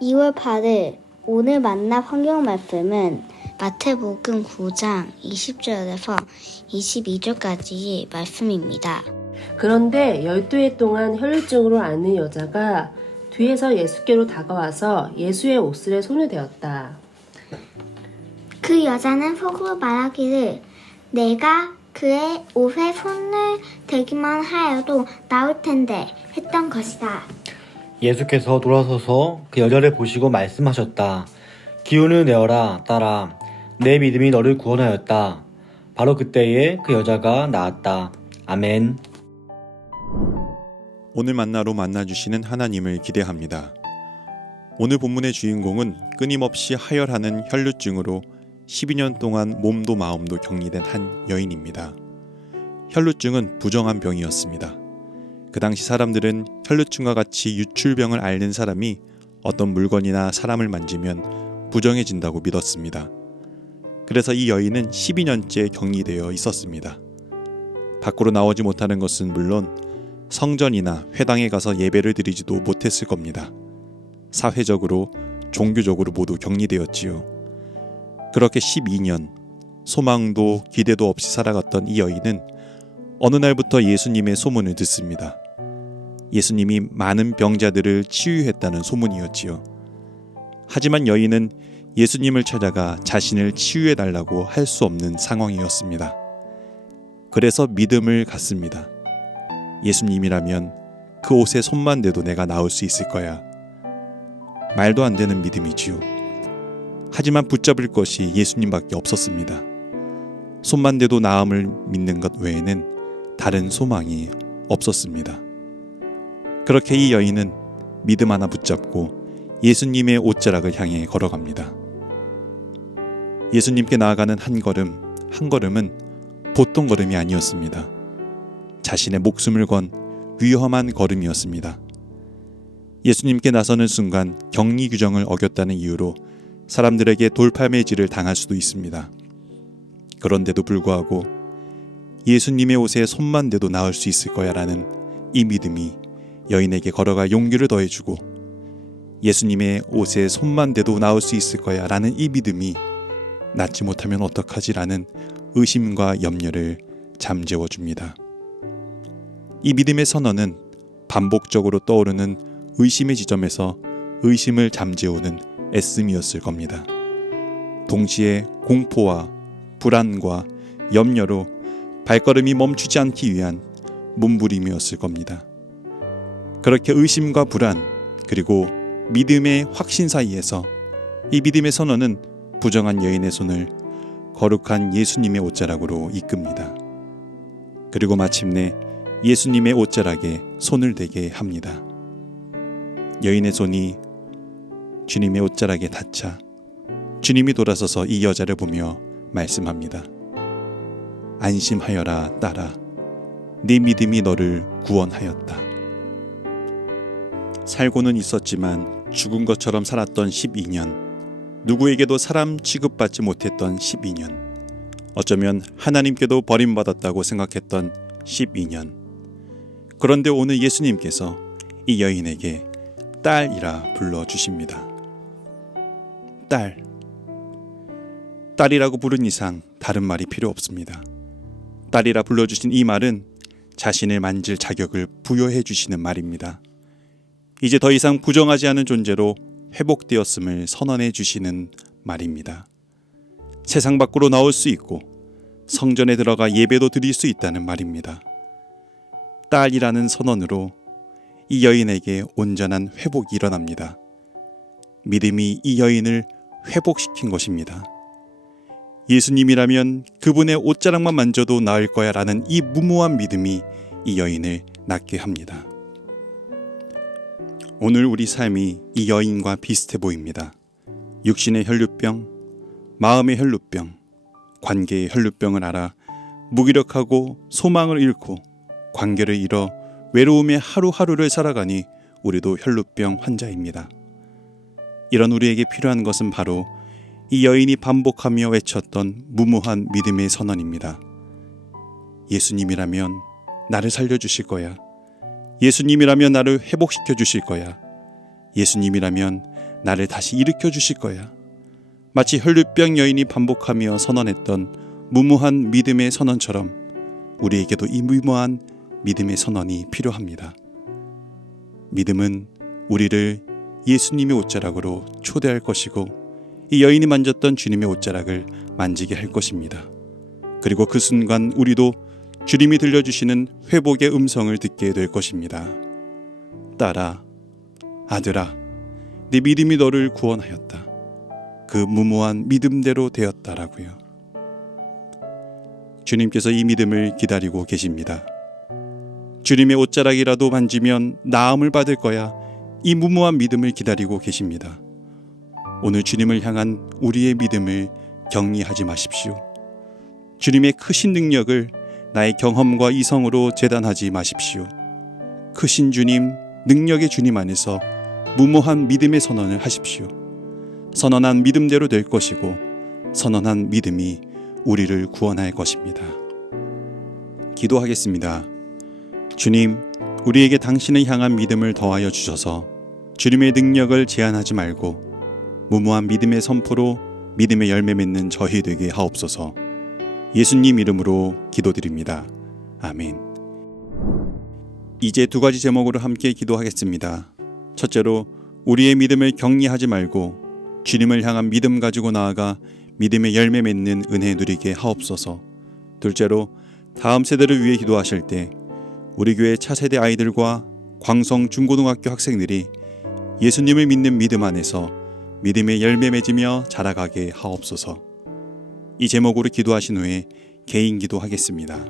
2월 8일 오늘 만날 환경 말씀은 마태복음 9장 20절에서 22절까지의 말씀입니다. 그런데 12해 동안 혈루증으로 앓는 여자가 뒤에서 예수께로 다가와서 예수의 옷슬에 손을 대었다. 그 여자는 속으로 말하기를 내가 그의 옷에 손을 대기만 하여도 나을 텐데 했던 것이다. 예수께서 돌아서서 그 여자를 보시고 말씀하셨다. 기운을 내어라, 딸아. 내 믿음이 너를 구원하였다. 바로 그때에 그 여자가 나았다. 아멘. 오늘 만나로 만나주시는 하나님을 기대합니다. 오늘 본문의 주인공은 끊임없이 하혈하는 혈루증으로 12년 동안 몸도 마음도 격리된 한 여인입니다. 혈루증은 부정한 병이었습니다. 그 당시 사람들은 혈루증과 같이 유출병을 앓는 사람이 어떤 물건이나 사람을 만지면 부정해진다고 믿었습니다. 그래서 이 여인은 12년째 격리되어 있었습니다. 밖으로 나오지 못하는 것은 물론 성전이나 회당에 가서 예배를 드리지도 못했을 겁니다. 사회적으로, 종교적으로 모두 격리되었지요. 그렇게 12년, 소망도 기대도 없이 살아갔던 이 여인은 어느 날부터 예수님의 소문을 듣습니다. 예수님이 많은 병자들을 치유했다는 소문이었지요. 하지만 여인은 예수님을 찾아가 자신을 치유해달라고 할 수 없는 상황이었습니다. 그래서 믿음을 갖습니다. 예수님이라면 그 옷에 손만 대도 내가 나을 수 있을 거야. 말도 안 되는 믿음이지요. 하지만 붙잡을 것이 예수님밖에 없었습니다. 손만 대도 나음을 믿는 것 외에는 다른 소망이 없었습니다. 그렇게 이 여인은 믿음 하나 붙잡고 예수님의 옷자락을 향해 걸어갑니다. 예수님께 나아가는 한 걸음, 한 걸음은 보통 걸음이 아니었습니다. 자신의 목숨을 건 위험한 걸음이었습니다. 예수님께 나서는 순간 격리 규정을 어겼다는 이유로 사람들에게 돌팔매질을 당할 수도 있습니다. 그런데도 불구하고 예수님의 옷에 손만 대도 나을 수 있을 거야 라는 이 믿음이 여인에게 걸어갈 용기를 더해주고 예수님의 옷에 손만 대도 나을 수 있을 거야 라는 이 믿음이 낫지 못하면 어떡하지 라는 의심과 염려를 잠재워줍니다. 이 믿음의 선언은 반복적으로 떠오르는 의심의 지점에서 의심을 잠재우는 애씀이었을 겁니다. 동시에 공포와 불안과 염려로 발걸음이 멈추지 않기 위한 몸부림이었을 겁니다. 그렇게 의심과 불안 그리고 믿음의 확신 사이에서 이 믿음의 선언은 부정한 여인의 손을 거룩한 예수님의 옷자락으로 이끕니다. 그리고 마침내 예수님의 옷자락에 손을 대게 합니다. 여인의 손이 주님의 옷자락에 닿자 주님이 돌아서서 이 여자를 보며 말씀합니다. 안심하여라, 딸아. 네 믿음이 너를 구원하였다. 살고는 있었지만 죽은 것처럼 살았던 12년. 누구에게도 사람 취급받지 못했던 12년. 어쩌면 하나님께도 버림받았다고 생각했던 12년. 그런데 오늘 예수님께서 이 여인에게 딸이라 불러주십니다. 딸. 딸이라고 부른 이상 다른 말이 필요 없습니다. 딸이라 불러주신 이 말은 자신을 만질 자격을 부여해 주시는 말입니다. 이제 더 이상 부정하지 않은 존재로 회복되었음을 선언해 주시는 말입니다. 세상 밖으로 나올 수 있고 성전에 들어가 예배도 드릴 수 있다는 말입니다. 딸이라는 선언으로 이 여인에게 온전한 회복이 일어납니다. 믿음이 이 여인을 회복시킨 것입니다. 예수님이라면 그분의 옷자락만 만져도 나을 거야 라는 이 무모한 믿음이 이 여인을 낫게 합니다. 오늘 우리 삶이 이 여인과 비슷해 보입니다. 육신의 혈루병, 마음의 혈루병, 관계의 혈루병을 알아 무기력하고 소망을 잃고 관계를 잃어 외로움의 하루하루를 살아가니 우리도 혈루병 환자입니다. 이런 우리에게 필요한 것은 바로 이 여인이 반복하며 외쳤던 무모한 믿음의 선언입니다. 예수님이라면 나를 살려주실 거야. 예수님이라면 나를 회복시켜 주실 거야. 예수님이라면 나를 다시 일으켜 주실 거야. 마치 혈류병 여인이 반복하며 선언했던 무모한 믿음의 선언처럼 우리에게도 이 무모한 믿음의 선언이 필요합니다. 믿음은 우리를 예수님의 옷자락으로 초대할 것이고 이 여인이 만졌던 주님의 옷자락을 만지게 할 것입니다. 그리고 그 순간 우리도 주님이 들려주시는 회복의 음성을 듣게 될 것입니다. 딸아, 아들아, 네 믿음이 너를 구원하였다. 그 무모한 믿음대로 되었다라고요. 주님께서 이 믿음을 기다리고 계십니다. 주님의 옷자락이라도 만지면 나음을 받을 거야. 이 무모한 믿음을 기다리고 계십니다. 오늘 주님을 향한 우리의 믿음을 경미하지 마십시오. 주님의 크신 능력을 나의 경험과 이성으로 재단하지 마십시오. 크신 주님, 능력의 주님 안에서 무모한 믿음의 선언을 하십시오. 선언한 믿음대로 될 것이고 선언한 믿음이 우리를 구원할 것입니다. 기도하겠습니다. 주님, 우리에게 당신을 향한 믿음을 더하여 주셔서 주님의 능력을 제한하지 말고 무모한 믿음의 선포로 믿음의 열매 맺는 저희 되게 하옵소서. 예수님 이름으로 기도드립니다. 아멘. 이제 두 가지 제목으로 함께 기도하겠습니다. 첫째로 우리의 믿음을 격리하지 말고 주님을 향한 믿음 가지고 나아가 믿음의 열매 맺는 은혜 누리게 하옵소서. 둘째로 다음 세대를 위해 기도하실 때 우리 교회 차세대 아이들과 광성 중고등학교 학생들이 예수님을 믿는 믿음 안에서 믿음의 열매 맺으며 자라가게 하옵소서. 이 제목으로 기도하신 후에 개인 기도하겠습니다.